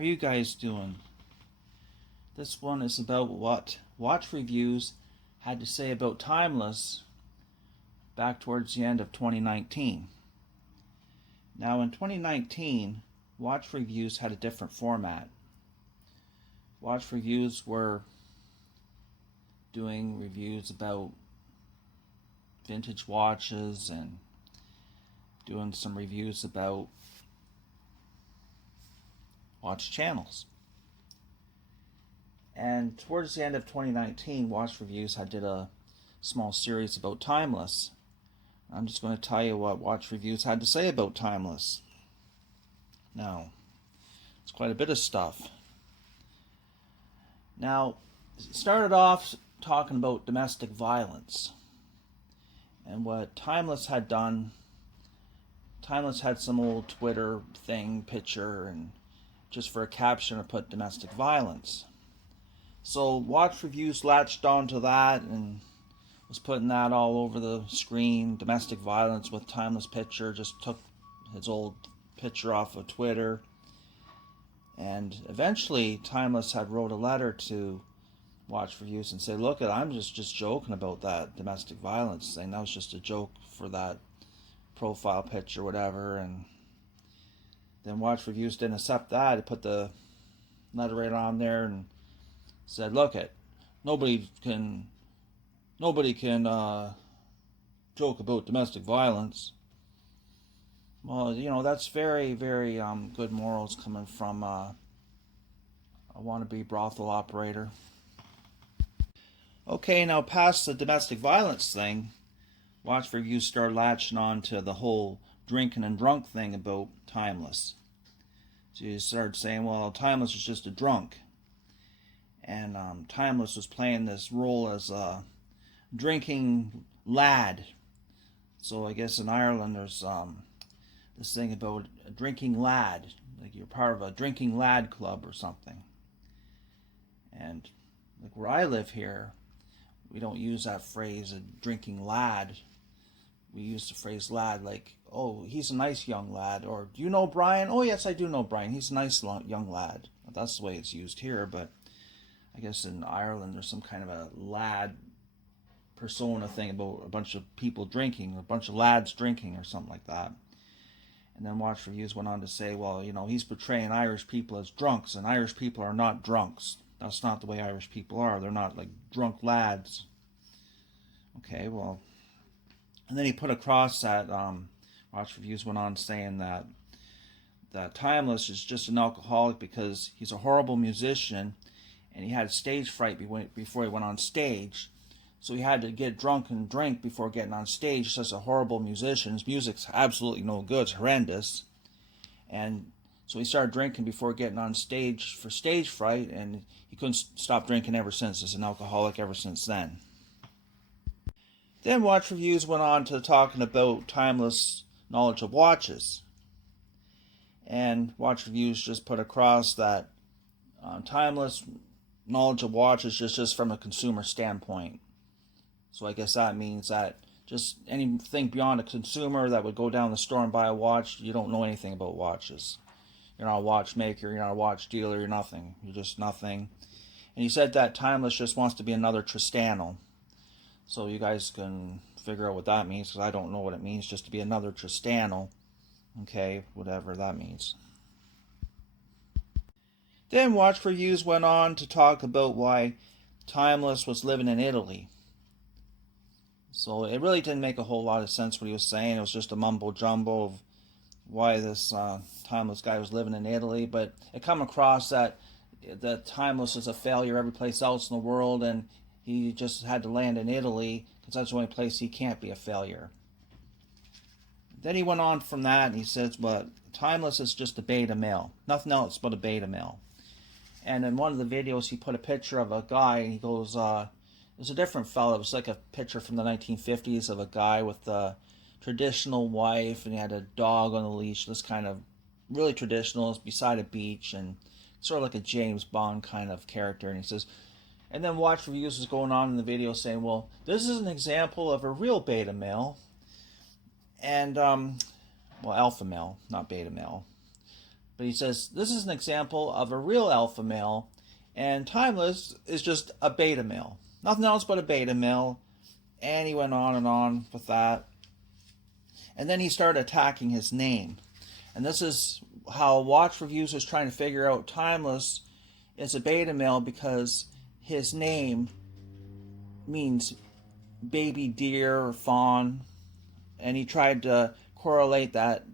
How are you guys doing? This one is about what watch reviews had to say about Timeless back towards the end of 2019. Now in 2019, watch reviews had a different format. Watch reviews were doing reviews about vintage watches and doing some reviews about watch channels. And towards the end of 2019, Watch Reviews did a small series about Timeless. I'm just going to tell you what Watch Reviews had to say about Timeless. Now, it's quite a bit of stuff. Now, it started off talking about domestic violence. And what Timeless had done, Timeless had some old Twitter picture, and just for a caption or put domestic violence. So Watch Reviews latched onto that and was putting that all over the screen. Domestic violence with Timeless picture. Just took his old picture off of Twitter. And eventually Timeless had wrote a letter to Watch Reviews and said, look, I'm just joking about that domestic violence thing. That was just a joke for that profile picture, whatever. And then Watch Reviews didn't accept that. He put the letter right on there and said, look, nobody can joke about domestic violence. Well, that's very, very good morals coming from a wannabe brothel operator. Okay, now past the domestic violence thing, Watch Reviews started latching on to the whole drinking and drunk thing about Timeless. So you started saying, well, Timeless is just a drunk. And Timeless was playing this role as a drinking lad. So I guess in Ireland there's this thing about a drinking lad, like you're part of a drinking lad club or something. And like where I live here, we don't use that phrase, a drinking lad. We use the phrase lad like, oh, he's a nice young lad. Or, do you know Brian? Oh, yes, I do know Brian. He's a nice young lad. That's the way it's used here, but I guess in Ireland there's some kind of a lad persona thing about a bunch of people drinking, or a bunch of lads drinking or something like that. And then Watch Reviews went on to say, well, he's portraying Irish people as drunks, and Irish people are not drunks. That's not the way Irish people are. They're not like drunk lads. Okay, well, and then he put across that Watch Reviews went on saying that Timeless is just an alcoholic because he's a horrible musician and he had stage fright before he went on stage. So he had to get drunk and drink before getting on stage. He's such a horrible musician. His music's absolutely no good. It's horrendous. And so he started drinking before getting on stage for stage fright, and he couldn't stop drinking ever since. He's an alcoholic ever since then. Then Watch Reviews went on to talking about Timeless knowledge of watches. And Watch Reviews just put across that Timeless knowledge of watches just from a consumer standpoint. So I guess that means that just anything beyond a consumer that would go down the store and buy a watch, you don't know anything about watches. You're not a watchmaker, you're not a watch dealer, you're nothing. You're just nothing. And he said that Timeless just wants to be another Tristano. So you guys can figure out what that means, because I don't know what it means just to be another Tristano. Okay, whatever that means. Then Watch Reviews went on to talk about why Timeless was living in Italy. So it really didn't make a whole lot of sense what he was saying. It was just a mumbo-jumbo of why this Timeless guy was living in Italy. But it come across that Timeless is a failure every place else in the world, and he just had to land in Italy because that's the only place he can't be a failure. Then he went on from that and he says, but Timeless is just a beta male. Nothing else but a beta male. And in one of the videos he put a picture of a guy and he goes, it was a different fellow. It was like a picture from the 1950s of a guy with a traditional wife, and he had a dog on a leash. This kind of really traditional. It's beside a beach, and sort of like a James Bond kind of character. And he says, and then Watch Reviews was going on in the video saying, well, this is an example of a real beta male. And, well, alpha male, not beta male. But he says, this is an example of a real alpha male, and Timeless is just a beta male. Nothing else but a beta male. And he went on with that. And then he started attacking his name. And this is how Watch Reviews was trying to figure out Timeless is a beta male, because his name means baby deer or fawn. And he tried to correlate that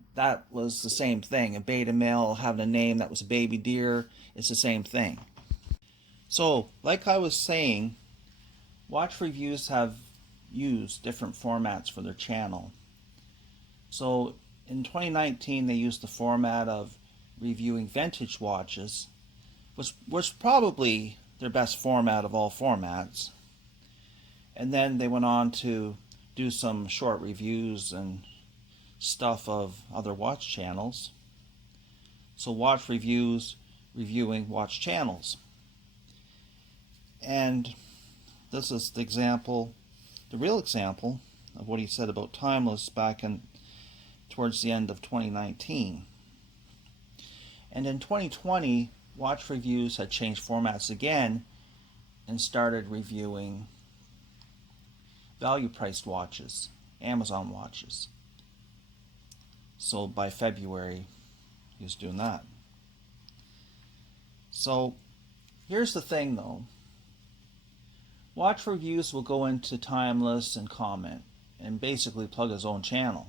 was the same thing. A beta male having a name that was a baby deer is the same thing. So, like I was saying, Watch Reviews have used different formats for their channel. So, in 2019, they used the format of reviewing vintage watches, which was probably their best format of all formats. And then they went on to do some short reviews and stuff of other watch channels. So Watch Reviews reviewing watch channels. And this is the example, the real example of what he said about Timeless back in towards the end of 2019. And in 2020, Watch Reviews had changed formats again and started reviewing value-priced watches, Amazon watches. So by February, he was doing that. So here's the thing though. Watch Reviews will go into Timeless and comment and basically plug his own channel.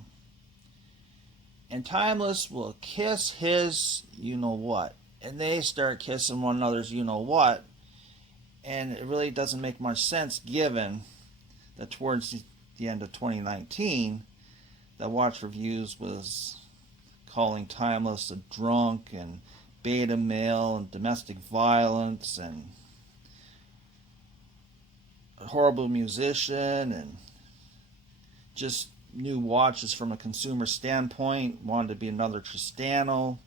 And Timeless will kiss his you-know-what. And they start kissing one another's you-know-what. And it really doesn't make much sense given that towards the end of 2019, that Watch Reviews was calling Timeless a drunk and beta male and domestic violence and a horrible musician and just new watches from a consumer standpoint, wanted to be another Tristano,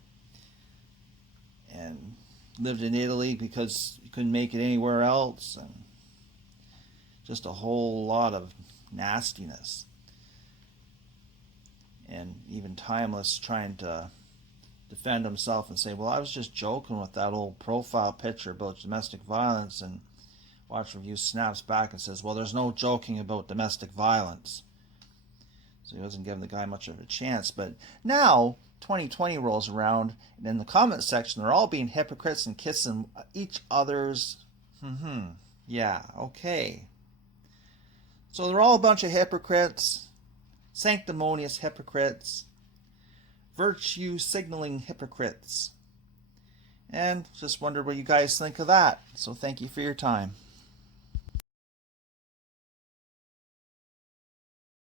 and lived in Italy because you couldn't make it anywhere else, and just a whole lot of nastiness. And even Timeless trying to defend himself and say, well, I was just joking with that old profile picture about domestic violence. And Watch Review snaps back and says, well, there's no joking about domestic violence. So he wasn't giving the guy much of a chance. But now 2020 rolls around, and in the comment section, they're all being hypocrites and kissing each other's yeah, okay. So they're all a bunch of hypocrites, sanctimonious hypocrites, virtue signaling hypocrites. And just wonder what you guys think of that. So thank you for your time.